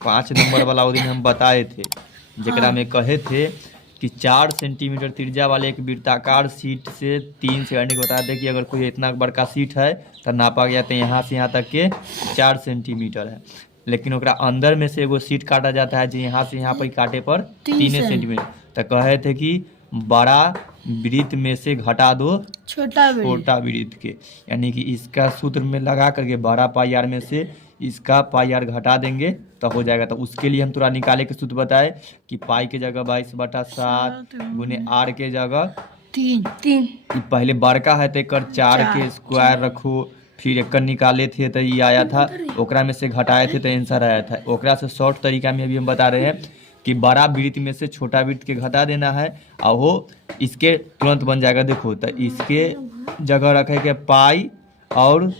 5 number वाला वो दिन हम बताए थे, जरा में कहे थे कि 4 सेंटीमीटर त्रिज्या वाले एक वृत्ताकार सीट से 3 सेकंड को बता दें कि अगर कोई इतना बड़का सीट है तो नापा गया तो यहाँ से यहाँ तक के 4 सेंटीमीटर है, लेकिन ओकरा अंदर में से एगो सीट काटा जाता है जो यहाँ से यहाँ पर काटे पर 3 सेंटीमीटर। तो कहे थे कि बड़ा वृत्त में से घटा दो छोटा वृत्त के, यानी कि इसका सूत्र में लगा करके बड़ा पाई आर में से इसका पाई आर घटा देंगे तो हो जाएगा। तो उसके लिए हम थोड़ा निकाले के सूत्र बताए कि पाई के जगह 22/7 गुने आर के जगह 3। पहले बड़का है तो एक 4 के स्क्वायर रखो, फिर एक निकाले थे तो ये आया था, ओकरा में से घटाए थे तो आंसर आया था। ओकरा से शॉर्ट तरीका में अभी हम बता रहे हैं कि बड़ा वृत्त में से छोटा वृत्त के घटा देना है और वो इसके तुरंत बन जाएगा। देखो तो इसके जगह रखे के पाई और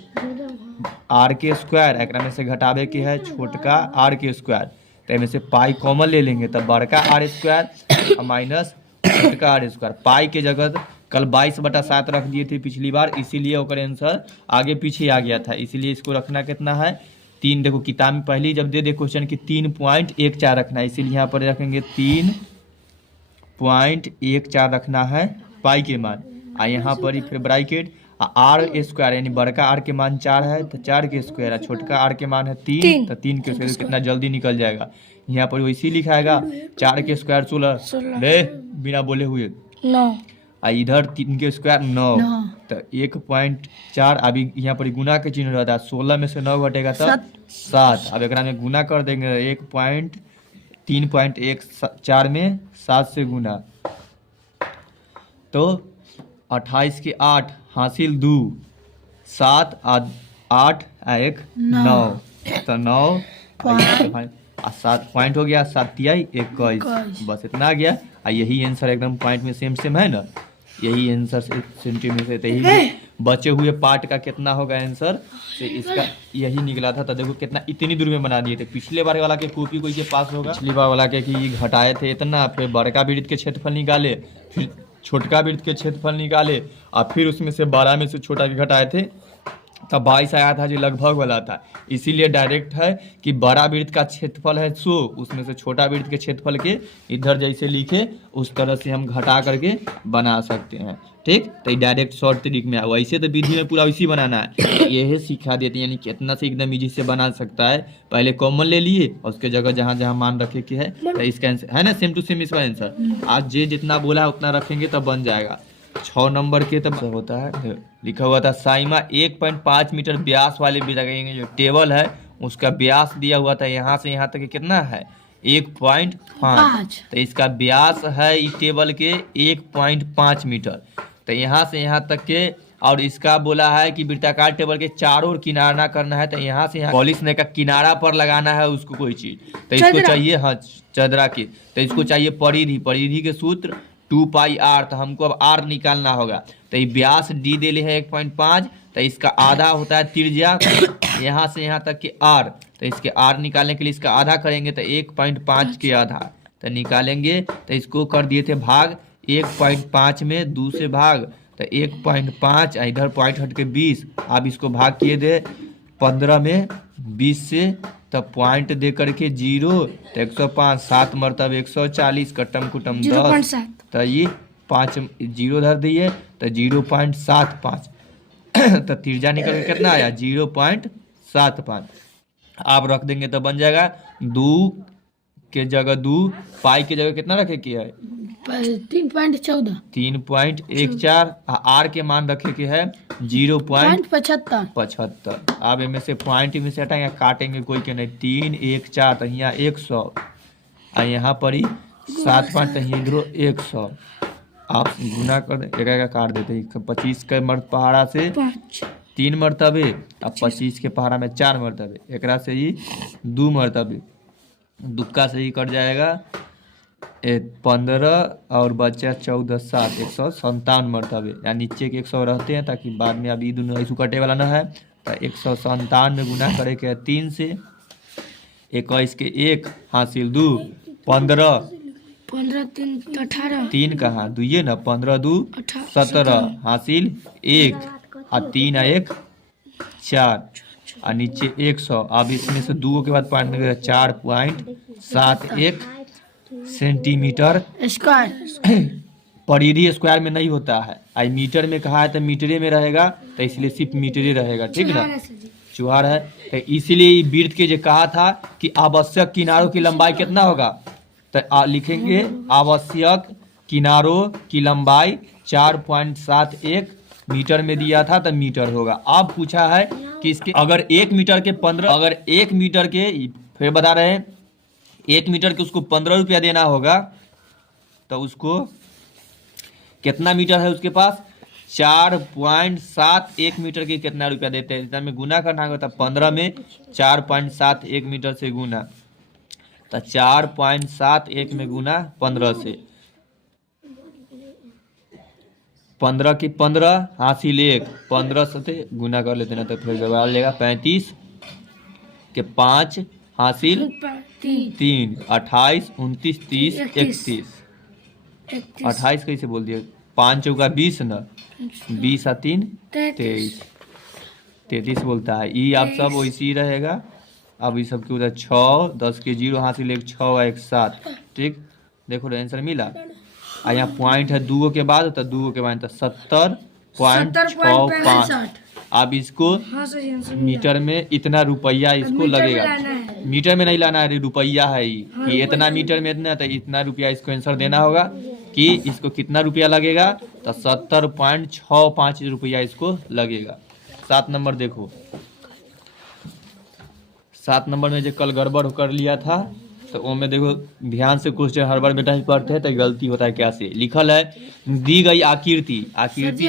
आर के स्क्वायर, एक में से घटावे के है छोटका आर के स्क्वायर, तो इनमें से पाई कॉमन ले लेंगे तो बड़का आर स्क्वायर माइनस छोटका आर स्क्वायर। पाई के जगह कल 22/7 रख दिए थे पिछली बार, इसीलिए ओकर आंसर आगे पीछे आ गया था, इसीलिए इसको रखना कितना है 3। देखो किताब में पहले जब दे क्वेश्चन की 3.14 रखना है, इसीलिए यहाँ पर रखेंगे 3.14 रखना है पाई के मान, और यहाँ पर ही फिर ब्रैकेट आर स्क्वायर यानी बड़का आर के मान 4 है तो 4 के स्क्वायर है, छोटका आर के मान है 3 तो 3 के स्क्वायर, कितना जल्दी निकल जाएगा। यहाँ पर वैसे लिखाएगा 4 के स्क्वायर 16 ले बिना बोले हुए 9, इधर 3 के स्क्वायर 9 तो 1.4। अभी यहाँ पर गुना के चिन्ह रहता है, 16 में से 9 घटेगा तो 7। अब एक में गुना कर देंगे 3.14 में 7 से गुना तो 28 के 8 हासिल 2 7 8 1 9 तो 9 7 पॉइंट हो गया, 7 21, बस इतना आ गया। यही आंसर एकदम पॉइंट में सेम है ना, यही आंसर सेंटीमीटर से यही बचे हुए पार्ट का कितना होगा आंसर से इसका यही निकला था। तो देखो कितना इतनी दूर में बना दिए थे। पिछले बार वाला के कॉपी कोई के पास होगा, पिछली बार वाला के कि घटाए थे इतना, फिर बड़का वृत्त के क्षेत्रफल निकाले, फिर छोटका वृत्त के क्षेत्रफल निकाले और फिर उसमें से 12 में से छोटा के घटाए थे तब 22 आया था जो लगभग वाला था। इसीलिए डायरेक्ट है कि बड़ा वृत्त का क्षेत्रफल है 100, उसमें से छोटा वृत्त के क्षेत्रफल के इधर जैसे लिखे उस तरह से हम घटा करके बना सकते हैं। ठीक, तो डायरेक्ट शॉर्ट तरीके में वैसे तो विधि में पूरा वैसे बनाना है, यही सिखा देते हैं यानी कितना से एकदम इजी से बना सकता है। पहले कॉमन ले लिए और उसके जगह जहाँ जहाँ मान रखे के है तो इसका आंसर है ना सेम टू सेम इसका आंसर। आज जे जितना बोला है उतना रखेंगे तब बन जाएगा। 6 नंबर के तब होता है लिखा हुआ था साइमा 1.5 मीटर व्यास वाले जो टेबल है उसका व्यास दिया हुआ था यहाँ से यहाँ तक कितना है 1.5, तो इसका व्यास है इस टेबल के 1.5 मीटर, तो यहाँ से यहाँ तक के। और इसका बोला है कि वृत्ताकार टेबल के चारों ओर किनारा करना है, तो यहाँ से यहाँ पॉलिश ने का किनारा पर लगाना है उसको कोई चीज, तो इसको चाहिए हाँ चदरा की, तो इसको चाहिए परिधि के सूत्र 2πr, तो हमको अब r निकालना होगा। तो ये व्यास d दे ले है 1.5, तो इसका आधा होता है त्रिज्या यहाँ से यहाँ तक के r, तो इसके r निकालने के लिए इसका आधा करेंगे तो 1.5 के आधा तो निकालेंगे, तो इसको कर दिए थे भाग 1.5 में 2 से भाग, तो 1.5 इधर पॉइंट हट के 20, अब इसको भाग किए दे 15 में 20 से, तब पॉइंट दे करके 0 तो 105, 7 मरतब 140 कटम कुटम 10, तो ये 5 0 धर दिए तो 0.75 तो त्रिज्या निकल के कितना आया 0.75। आप रख देंगे तो बन जाएगा 2 के जगह 2, पाई के जगह कितना रखे के है 3.14, आर के मान रखे के है 0.75। अब इनमें से पॉइंट में से हटाएंगे काटेंगे कोई के नहीं, 3 1 4 तो यहाँ 100 और यहाँ पर ही 7 5 तो इधरो 100, आप गुना कर एक काट देते हैं 25 के पहाड़ा से 3 मरतबे, अब 25 के पहाड़ा में 4 मरतबे, एक से ही 2 मरतबे, दुक्का से ही कट जाएगा 15 और बच्चा 14 7 157 मरतबे, या नीचे के 100 रहते हैं ताकि बाद में अभी दोनों ऐसे कटे वाला ना है, तो 157 में गुना करे के 3 से, 21 के 1 हासिल 2, 15 3 18, 3 कहाँ 2 ये ना 15 2 17 हासिल 1 और 3 1 4, और नीचे 100। अब इसमें से 2 के बाद पॉइंट निकलेगा 4.71 सेंटीमीटर स्क्वायर। परिधि स्क्वायर में नहीं होता है। आई मीटर में कहा है तो मीटरे में रहेगा, तो इसलिए सिर्फ मीटरे रहेगा। ठीक ना, चुहार है तो इसीलिए वृत्त के जो कहा था कि आवश्यक किनारों की लंबाई कितना होगा, तो लिखेंगे आवश्यक किनारों की लंबाई 4.71 मीटर में दिया था तो मीटर होगा। अब पूछा है कि इसके अगर 1 मीटर के 15, अगर 1 मीटर के, फिर बता रहे हैं 1 मीटर के उसको 15 रुपया देना होगा, तो उसको कितना मीटर है उसके पास, 4.71 मीटर के कितना रुपया देते हैं। इतना में गुना करना होगा, तो 15 में 4.71 मीटर से गुना, तो 4.71 में गुना 15 से, 15 की 15 हासिल 1, 15 से गुना कर लेते ना तो फिर जवाब लेगा 35 के 5 हासिल 3, 28, 29, 30, 31। 28 कैसे बोल दिया, 5 चौका 20 न, 20 और 3 23, 33 बोलता है। ई आप सब वैसे ही रहेगा। अब ये सब के उधर 6, 10 के 0 हासिल 1, 6 और 1 7। ठीक, देखो आंसर मिला। और यहाँ पॉइंट है 2 के बाद, तो 2 के बाद तो 70.65। अब इसको मीटर में इतना रुपया इसको लगेगा, मीटर में नहीं लाना है, रुपया है ये इतना मीटर में इतना, तो इतना रुपया इसको आंसर देना होगा कि इसको कितना रुपया लगेगा, तो 70.65 रुपया इसको लगेगा। 7 नंबर देखो, 7 नंबर में जो कल गड़बड़ कर लिया था, तो वो में देखो ध्यान से क्वेश्चन हर बार बेटा ही पढ़ते हैं तो गलती होता है। क्या से लिखल है, दी गई आकृति, आकृति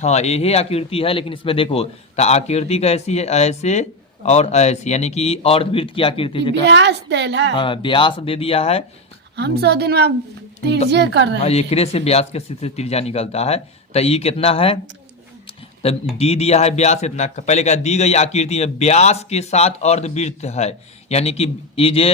हाँ यही आकृति है, लेकिन इसमें देखो तो आकृति कैसी है, ऐसे और ऐसे, यानी कि अर्धवृत्त की आकृति, हाँ व्यास दे दिया है। हम 100 दिन में त्रिज्या कर रहे हैं, एक से व्यास के से त्रिज्या निकलता है। तो ये कितना है, तब डी दिया है व्यास इतना, पहले का दी गई आकृति में व्यास के साथ अर्धवृत्त है, यानी कि ये जो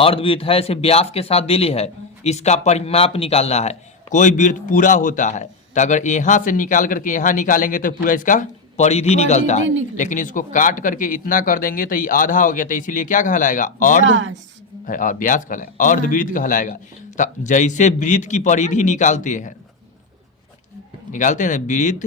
अर्धवृत्त है इसे व्यास के साथ दिली है, इसका परिमाप निकालना है। कोई वृत्त पूरा होता है तो अगर यहाँ से निकाल करके यहाँ निकालेंगे तो पूरा इसका परिधि निकलता है, लेकिन इसको काट करके इतना कर देंगे तो ये आधा हो गया, तो इसीलिए क्या कहलाएगा, अर्ध और व्यास कहलाएगा, अर्धवृत्त कहलाएगा। तो जैसे वृत्त की परिधि निकालते हैं ना वृत्त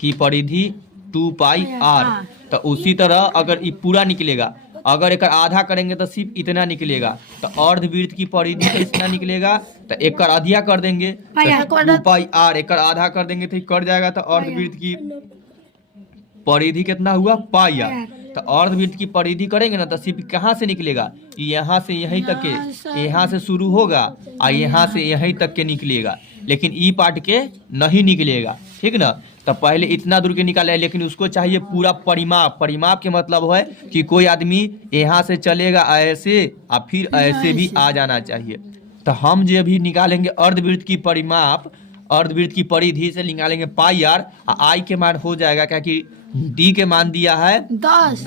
की परिधि 2πr, तो उसी तरह अगर ये पूरा निकलेगा, अगर एक आधा करेंगे तो सिर्फ इतना निकलेगा, तो अर्धवृत्त की परिधि तो इतना निकलेगा, तो एक आधिया कर देंगे तो 2πr, एक आधा कर देंगे तो कट जाएगा, तो अर्धवृत्त की परिधि कितना हुआ πr। तो अर्धवृत्त की परिधि करेंगे ना तो सिर्फ कहाँ से निकलेगा, यहाँ से यहीं तक के, यहाँ से शुरू होगा और यहाँ से यहीं तक के निकलेगा, लेकिन ई पार्ट के नहीं निकलेगा। ठीक ना, तो पहले इतना दूर के निकाले, लेकिन उसको चाहिए पूरा परिमाप। परिमाप के मतलब है कि कोई आदमी यहाँ से चलेगा ऐसे और फिर ऐसे भी आ जाना चाहिए। तो हम जो अभी निकालेंगे अर्धवृत्त की परिमाप, अर्धवृत्त की परिधि से निकालेंगे πr, आई के मान हो जाएगा, क्या कि डी के मान दिया है 10,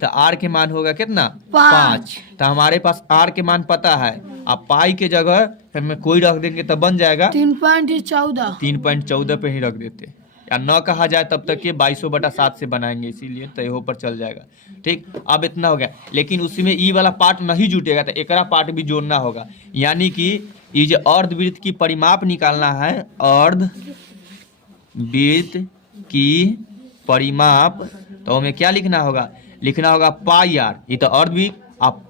तो आर के मान होगा कितना 5। तो हमारे पास आर के मान पता है, अब पाई के जगह में कोई रख देंगे तो बन जाएगा 3.14 पे ही रख देते, या न कहा जाए तब तक ये 22/7 से बनाएंगे, इसीलिए तो यहाँ पर चल जाएगा। ठीक, अब इतना हो गया, लेकिन उसमें ई वाला पार्ट नहीं जुटेगा, तो एकरा पार्ट भी जोड़ना होगा, यानी कि ये जो अर्धवृत्त की परिमाप निकालना है, अर्धवृत्त की परिमाप, तो हमें क्या लिखना होगा, लिखना होगा πr, ये तो अर्धवृत्त, आप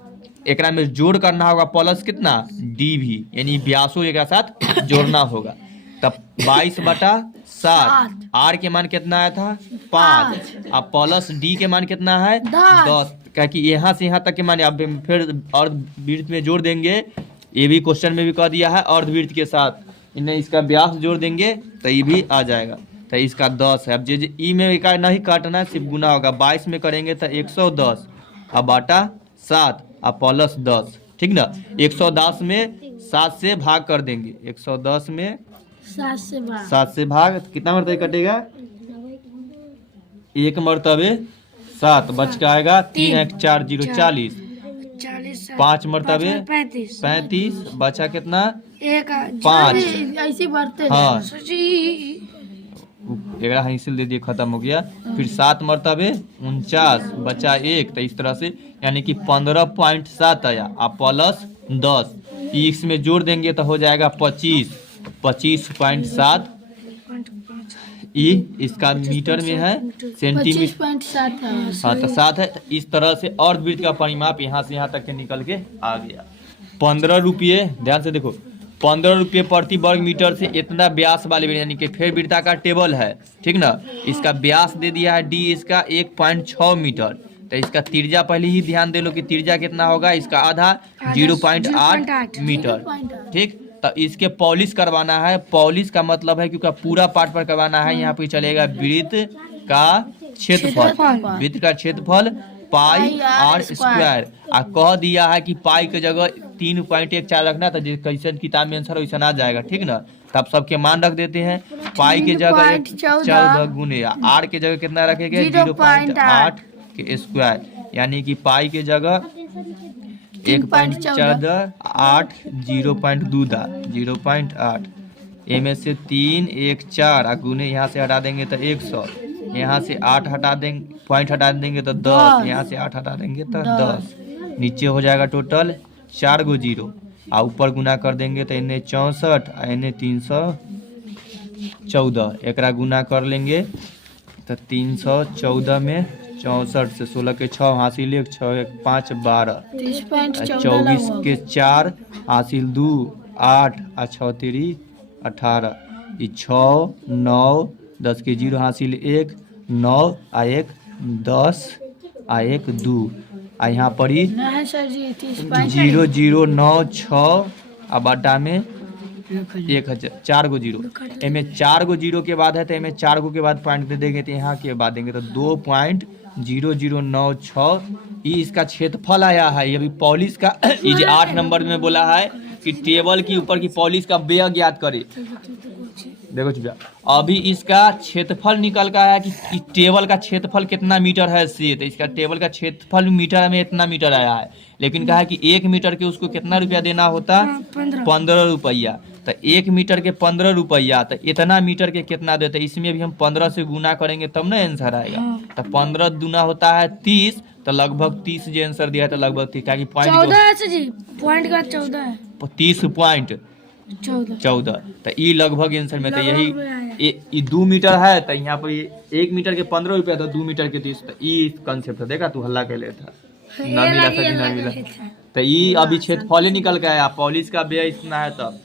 एकरा में जोड़ करना होगा प्लस कितना डी भी, यानी व्यासो एक साथ जोड़ना होगा। तब 22/7, आर के मान कितना आया था 5, अब प्लस डी के मान कितना है 10, क्या कि यहाँ से यहाँ तक के मान अब फिर अर्धवृत्त में जोड़ देंगे, ये भी क्वेश्चन में भी कह दिया है अर्धवृत्त के साथ, इन्हें इसका व्यास जोड़ देंगे तो ये भी आ जाएगा, तो इसका 10 है। अब जो ई में एक नहीं काटना, सिर्फ गुना होगा, 22 में करेंगे तो 110 अब बाटा 7 अब प्लस 10। ठीक ना, 110 में 7 से भाग कर देंगे, 110 में 7 से भाग, कितना मरतबे कटेगा, एक मरतबे 7, बच के आएगा 3 1 4 0 40, 5 मरतबे 35, बचा कितना 5, ऐसे बढ़ते हाँ 11 हासिल दे दिए, खत्म हो गया। फिर 7 मरतबे 49 बचा 1, तो इस तरह से यानी कि 15.7 आया। आप प्लस 10 इसमें जोड़ देंगे तो हो जाएगा 25.7 ई इसका मीटर में है, सेंटीमीटर 25.7 है। हाँ तो 7 है। तो इस तरह से अर्धवृत्त का परिमाप यहाँ से यहाँ तक के निकल के आ गया। 15 रुपये, ध्यान से देखो, 15 रुपये प्रति वर्ग मीटर से इतना व्यास वाले वृत्त, यानी कि फिर वृत्ताकार टेबल है, ठीक ना। इसका व्यास दे दिया है डी, इसका 1.6 मीटर। तो इसका त्रिज्या पहले ही ध्यान दे लो कि त्रिज्या कितना होगा, इसका आधा 0.8 मीटर, ठीक। तो इसके पॉलिश करवाना है। पॉलिश का मतलब है क्योंकि पूरा पार्ट पर करवाना है। यहाँ पे चलेगा वृत्त का क्षेत्रफल, वृत्त का क्षेत्रफल पाई आर स्क्वायर। कह दिया है कि पाई के जगह 3.14 रखना, तो कैसे किताब में आंसर वैसा आ जाएगा, ठीक ना। तब सबके मान रख देते हैं। पाई के जगह 14 गुने, आर के जगह कितना रखेंगे 0.8 के स्क्वायर, यानी कि पाई के जगह 1.14 8 0.8 में से 3 1 4 गुने यहाँ से हटा देंगे तो 100, यहाँ से 8 हटा देंगे, पॉइंट हटा देंगे तो 10, यहाँ से 8 हटा देंगे तो 10, नीचे हो जाएगा टोटल 4 गो 0, और ऊपर गुना कर देंगे तो इन्हें 64 इन्हें 314, एक गुना कर लेंगे तो 314 में 64 से 16 के 6 हासिल 1 6 1 5 12 24 के 4 हासिल 2 8 और 6 3 18, 6 9 10 के 0 हासिल 1 9 आ 1 10 आ 1 2, आ यहाँ पर ही 0 0 9 6 आ बटा में 1000 4 गो 0, इनमें 4 गो 0 के बाद है तो इनमें 4 गो के बाद पॉइंट दे देंगे, तो यहाँ के बाद देंगे तो 2.0096 ये इसका क्षेत्रफल आया है। ये अभी पॉलिश का ये जो 8 नंबर में बोला है कि टेबल के ऊपर की पॉलिश का व्यय ज्ञात करे। देखो चुका, अभी इसका क्षेत्रफल निकल का है कि टेबल का क्षेत्रफल कितना मीटर है से, तो इसका टेबल का क्षेत्रफल मीटर में इतना मीटर आया है, लेकिन कहा है कि 1 मीटर के उसको कितना रुपया देना होता, 15 रुपया। तो 1 मीटर के 15 रुपया, तो इतना मीटर के कितना देते, इसमें भी हम 15 से गुना करेंगे तब ना आंसर आएगा। तो 15 गुना होता है 30, तो लगभग 30 जो आंसर दिया है तो लगभग 30, क्या कि पॉइंट 14 का 14 है 30.14, तो ये लगभग आंसर में। तो यही 2 मीटर है, तो यहाँ पर 1 मीटर के 15 रुपया, तो 2 मीटर के 30, तो ये कंसेप्ट है। देखा तू हल्ला के लिए था ना मिला सकी ना मिला, तो ये अभी क्षेत्रफल निकल गया। पॉलिश का व्यय इतना है, तब